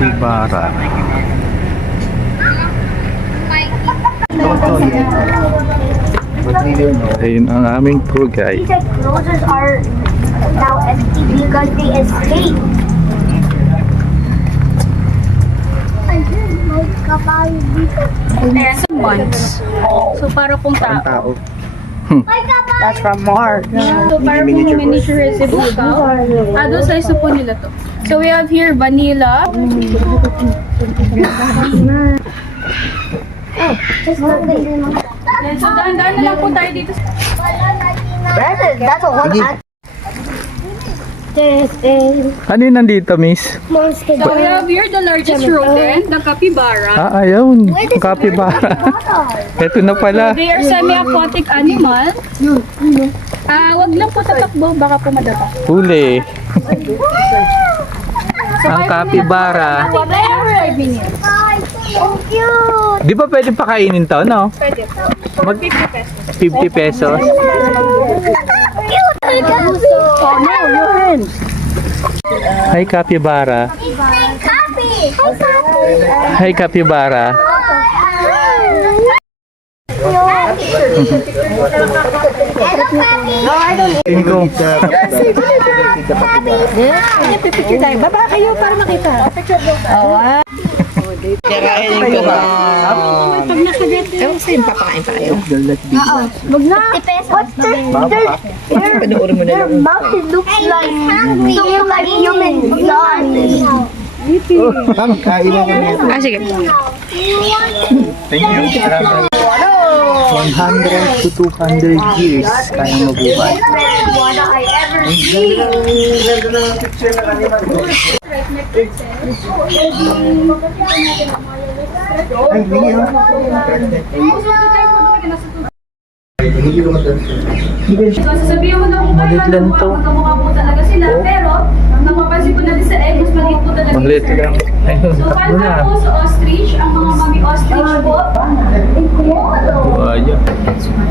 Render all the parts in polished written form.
capybara. Ayun ang aming tour guide. These enclosures are now empty because they escaped. Ayan, some months. So, para kung tao. That's from Mars. So, para kung miniature reservoir ka, doon sa iso po nila to. So, we have here vanilla. Ayan, so, dahan-dahan na lang po tayo dito. That's a one. Ano yung nandito, miss? So, we have here the largest rodent, the capybara. Ayun. Ang capybara. Ito na pala. They are semi-aquatic animal. Wag lang po tatakbo, baka po madapa. Huli. Ang capybara. Very convenient. So cute. Di ba pwede pakainin to, no? Pwede. Mag 50 pesos. 50 pesos. Oh, no, your hands. Hi, capybara. Happy. Hi, capybara. Tingko. Pipicture tayo. Baba kayo para makita. Kirain ko na. Pag nakagat Ewan sa'yo, papakain pa kayo. wag na. 50 pesos. Panoorin mo na Their lang. mouth looks like human blood. Sige. Thank you. 100 to 200 years kayang mabuhay. What I ever see. Sasabihin mo na kung Maliit lang to. magkamukha po talaga sila, pero nang mapansin po natin sa egg, mas maliit po talaga Maliit sila. lang. Ayun, So, takbo na. paano po sa ostrich, ang mga mami ostrich po, Ayan.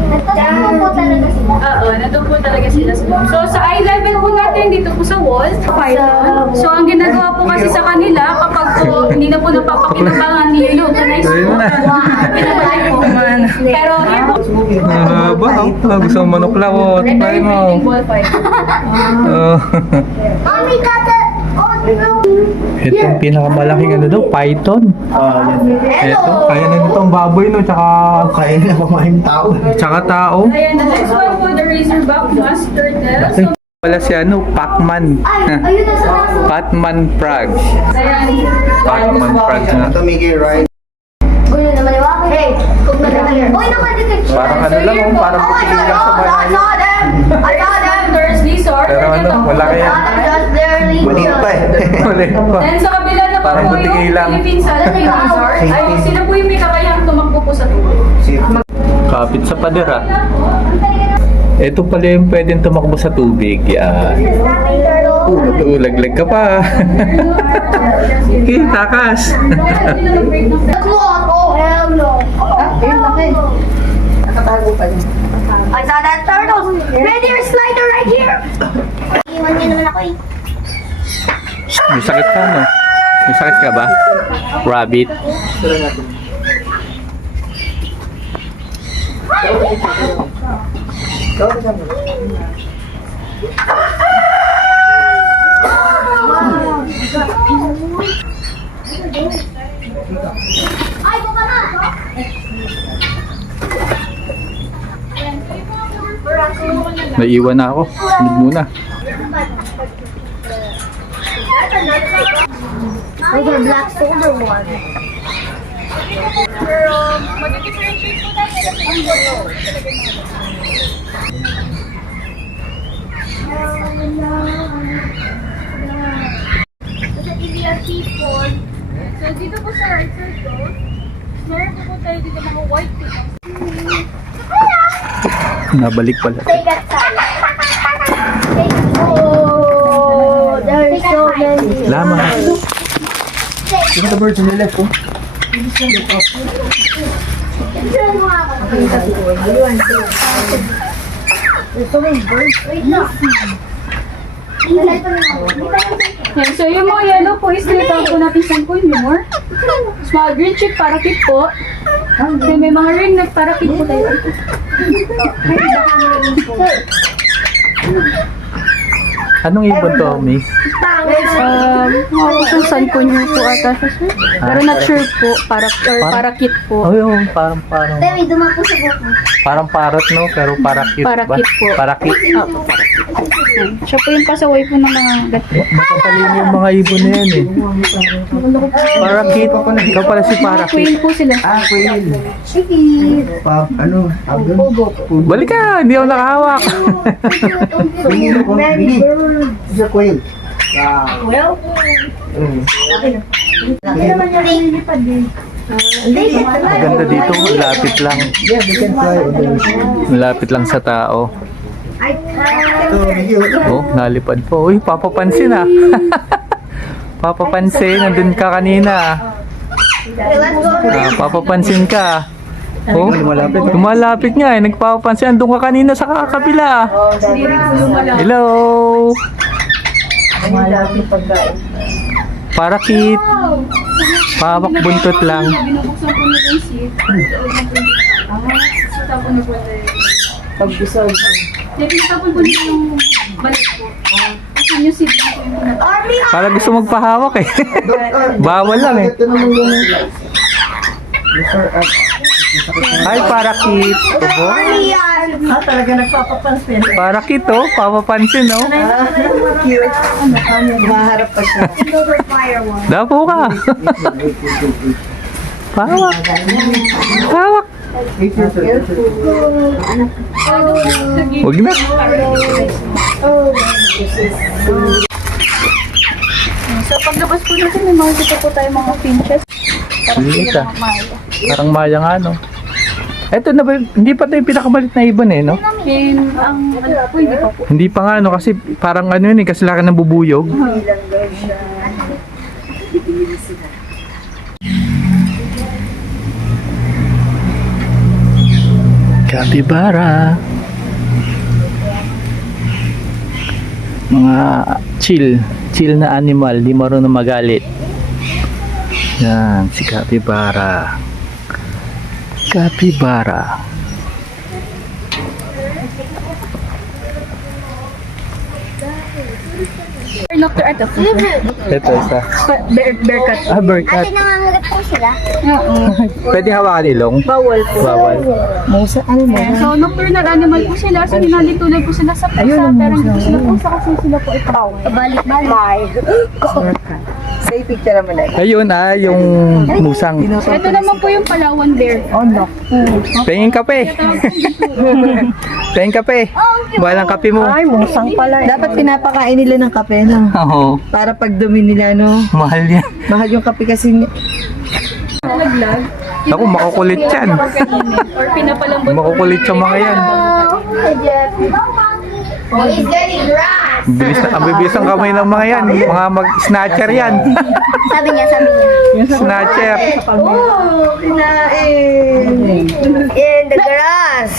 Nagtatawa po talaga sila. nandun po talaga sila sa loob. So, sa eye level po natin, dito po sa wall, python. So, ang ginagawa po kasi sa kanila, kapag po hindi na po napapakinabangan ni yung euthanize Ayun po, na. pinapalay po. Pero here po, Mahaba. Gusto mo manuklawot. red Try eye mo. fighting ball fight. Oh. Mommy got the... Oh, no. Itong pinakamalaking ano daw, python. Ito, kaya na nitong baboy no, tsaka Kaya na kumain tao. tsaka tao. Ayan, the next one po, the razorback musk turtle. So, Wala si ano, Pacman. Ay, ayun na sa kaso. Pacman frog. ayan. Pacman frog na. Ito, Miggy, right? Gulo naman yung wakil. Hey, kung nagkakaroon. Uy, nakadetect siya. Parang ano lang, oh, parang putingin lang sa bahay. I saw them. There's lizard. Pero ano, wala kaya. Just barely. Maliit pa eh. Maliit pa. Then sa kabila na po Parang po butigay yung lang. Philippine Salmon Lizard. Ay, sino po yung may kakayahang tumakbo po sa tubig? Kapit sa pader ah. Ito pala yung pwedeng tumakbo sa tubig. Yan. Natulaglag ka pa. Okay, takas. Oh, hell no. Nakatago pa niya. I saw that turtle. Man, there's slider right here. Iwan niya naman ako eh. May sakit ka no? May sakit ka ba? Rabbit. Ay, buka na. Naiwan na ako. Sunod muna. Those are black soldier one. Pero, mag-differentiate po tayo kasi ang gulo. Kasi Indian people. So, dito po sa right circle, meron po tayo dito mga white people. Nabalik pala. Take a time. Oh, there are so many. Lama. Look at the birds on the left, oh. There's so many birds. Wait, no. Hindi tayo Yan, so yung mga yellow po is tinatawag po natin sa more. Small green chip parakeet po. So may mga ring neck parakeet po tayo. Anong ibon to, miss? Mga sun conure po ata siya, sir. Pero not sure po, parakeet po. Oh, yun, parang Baby, dumapo sa buhok mo. parang parrot, no? Pero parakit ba? Parakit po. Parakit. Opo, yan. Siya po yung pasaway po ng mga gato. Matatalino yung mga ibon na yan, eh. Parakit. Ikaw pala si Mga parakit. quail po sila. Quail. Ano? Balik ka, hindi ako nakahawak. Mini. Isa quail. Wow. Ang ganda dito, malapit lang. Yeah, they can fly over the Malapit lang sa tao. ocean. Oh, nalipad po. Uy, papapansin ah. Papapansin, nandun ka kanina. Papapansin ka. Oh, lumalapit nga eh. Nagpapapansin. Andun ka kanina sa kakabila. Hello. Parakit. Pawak buntot lang. Binubuksan po nila yung seat. So tapon na po tayo. Pagbusog. Tapon po nila yung balik po. Kasi yung seat lang po yung pinatapon. Para gusto magpahawak eh. Bawal lang eh. Ito naman yung... Hi, parakit. Opo. Talaga nagpapapansin. Parakit oh. Papapansin oh. Cute. Maharap pa siya. Dapo ka. Pawak. Pawak. Huwag na. So paglabas po natin, may makikita po tayo mga pinches. Liit ah. Parang maya nga no. Eto na ba, hindi pa tayo pinakamalit na ibon eh no? Then, ang ano po, hindi pa po. Hindi pa nga no kasi parang ano yun eh, kasi laki ng bubuyog. Capybara. Mga chill na animal, di marunong magalit. Yan, si Capybara. Capybara. Noctur at ako. Ito isa. Bear cat. Ah, bearcat. Ate, nangangagat po sila. Oo. Pwede hawakan ilong? Bawal po. Bawal. Musa, ano mo? So, nocturnal animal po sila. So, hinalitulad po sila sa pusa. Pero hindi po sila pusa kasi sila po ay bawal. Balik-balik. Say picture naman na. Ayun ah, yung musang. So, ito naman po yung Palawan bear. Oh, no. Pengin kape. Pengin kape. Walang kape mo. Ay, musang pala. Dapat pinapakain nila ng kape, no? Oo. Para pag dumi nila, no? Mahal yan. Mahal yung kape kasi Naglag. Ako, makukulit yan. Or pinapalambot. Makukulit yung mga yan. Oh, he's getting grass. Ang bibilis ang kamay ng mga yan. Mga mag-snatcher yan. Sabi niya. Snatcher. Oh, kinain. In the grass.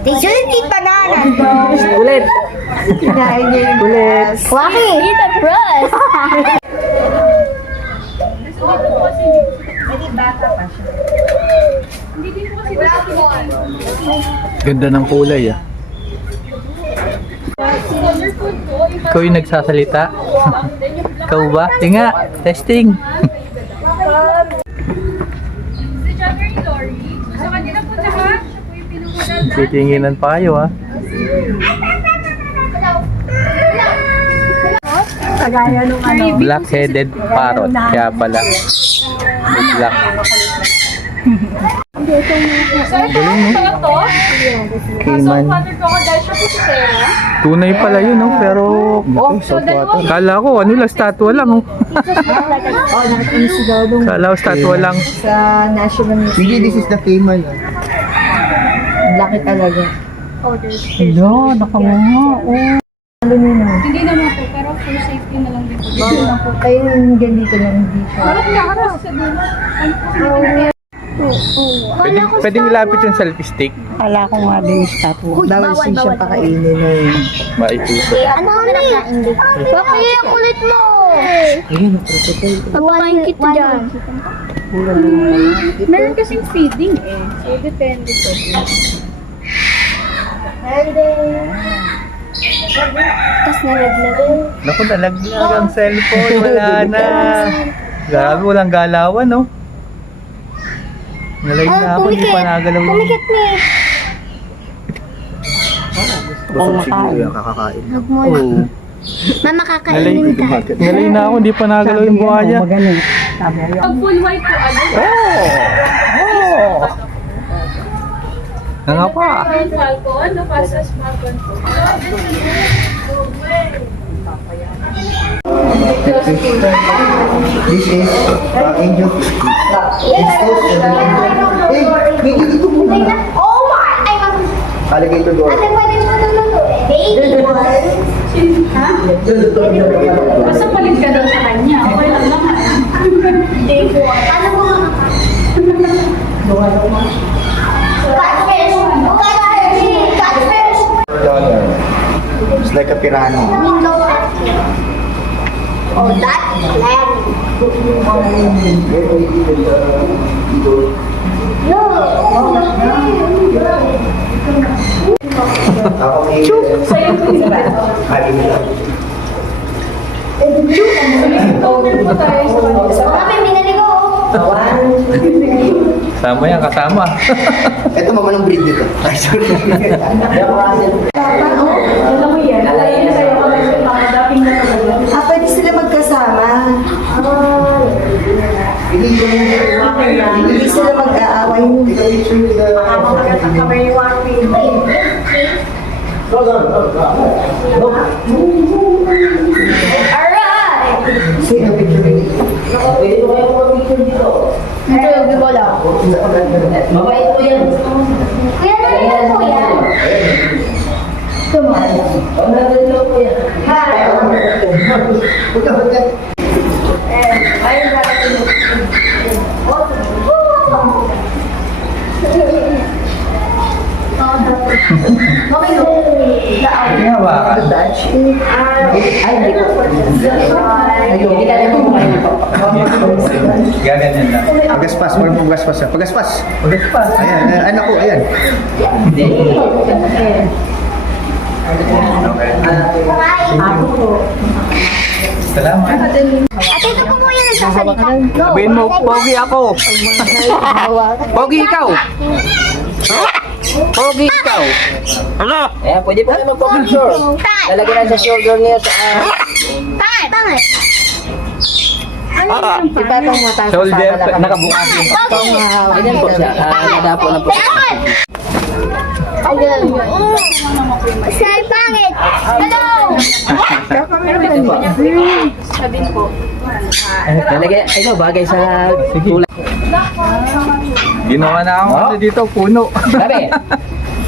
They shouldn't eat bananas. ulit. Kinain niya yung ulit. Why? Eat the grass. Ganda ng kulay ah. Ikaw yung nagsasalita? Ikaw ba? Tinga, testing. Si Jagger Dory. Sa kanila po lahat. Siya po yung pinukulan. Titinginan pa kayo ah. Kagaya nung ano. Black-headed parrot. Kaya pala. Black. So, ito yung mga to. So, Cayman. father crocodile siya po si Sarah. Tunay pala yun oh. Pero So, dalawa. kala ko ano lang, statwa lang oh. Oh, nakikita si Dodong Kala ko statwa lang. sa National Museum. Sige, this is the Cayman. Laki talaga. Oh, there's Hello, nakamama. Oh. Ano nyo na? Hindi naman po, pero for safety na lang din po. Kayo yung ganito lang, hindi siya. Parang nakaras sa dulo. Pwede nilapit yung selfie stick. Kala ko nga din stop. Bawal siya pakainin na yun. Maipuso. Ano na hindi? Bakit ang kulit mo? Ayun, ang protocol. Papain kita dyan. Meron kasing feeding eh. So, depende po. Tapos nalaglag. Naku, nalaglag ang cellphone. Wala na. Grabe, walang galawan, no? Nalay na ako, hindi pa nagalaw. Kumikit ni. Busog siguro yung kakakain. Huwag mo na. Oo. Mama, kakainin ka. Nalay na ako, hindi pa nagalaw yung buha niya. Magaling. Sabi niya. Pag full white po, ano? Nga pa. Yung falcon, ano pa sa falcon po? This is angel fish. It's also hey, may dito muna. Oh my! Ay, mama. Alligator door. Ate, pwede mo naluluto eh. Baby one. Ha? Basta palit ka daw sa kanya. Okay lang naman. Baby one. Ano mo mga catfish. Catfish. Catfish. It's like a piranha. Window catfish. Oh, that land. Sa'yo po isa. Over po tayo sa Mami, minaligo. Kasama yan, kasama. Ito mama ng breed dito. Ay, sorry. Ano mo yan? Alayin na sa'yo kami sa mga dating na talaga. Pwede sila magkasama. Hindi sila mag-aaway. Alright. Sino picture mo? Ito, yung wala. Mabait po yan. Kuya, naliligo po yan. Ang nandito po yan. Ginawa ka. Hindi ka lang po kayo. Ganyan lang. Pagaspas, more po pagaspas. Pagaspas. Ulit pa. Ayan, anak ko, ayan. Salamat. Ate, ito po kuya nagsasalita. Go. Sabihin mo, pogi ako. Pogi ikaw. Pogi ikaw. Ano? Ayan, pwede po kayo magpa-picture. Tay. Lalagyan lang sa shoulder niya sa... Tay. Pangit. Ipatong mata sa Shoulder, sala. nakabukas yung Ayan po siya. Nadapo na po. Ayun. Say pangit. Hello. Sabihin po. Lalagyan, ito, bagay sa tulad. Ginawa na ako ano dito, puno. Gabi.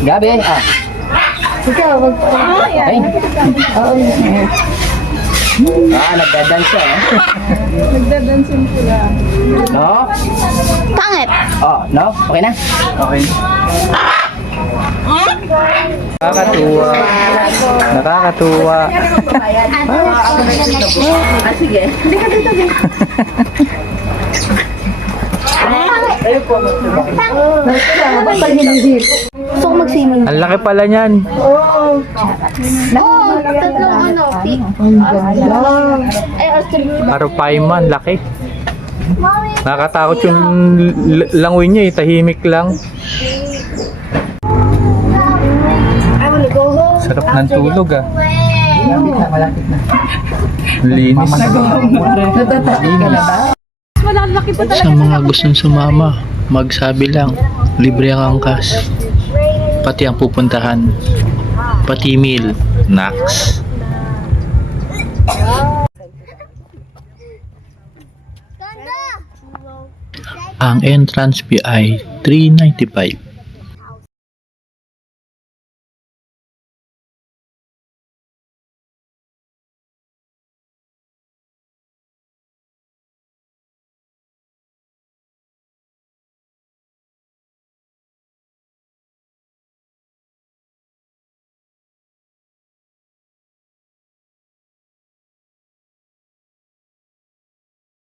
Gabi, Ay. Nagdadance siya, Nagdadansin sila. No? Pangit. Oh, no? Okay na? Okay. Nakakatuwa. Nakakatuwa. Sige. Gusto ko mag-swimming. Ang laki pala niyan. Oo, tatlong ano. Ay, Australia. Paro paiman, laki. Mami. Nakakatakot yung langoy niya eh, tahimik lang. I wanna go home. Sarap ng tulog ah. Malapit na. Linis. Malalaki po Sa mga gustong sumama, magsabi lang, libre ang angkas. Pati ang pupuntahan. Pati meal, Nax. Ganda. Ang entrance fee ay $3.95.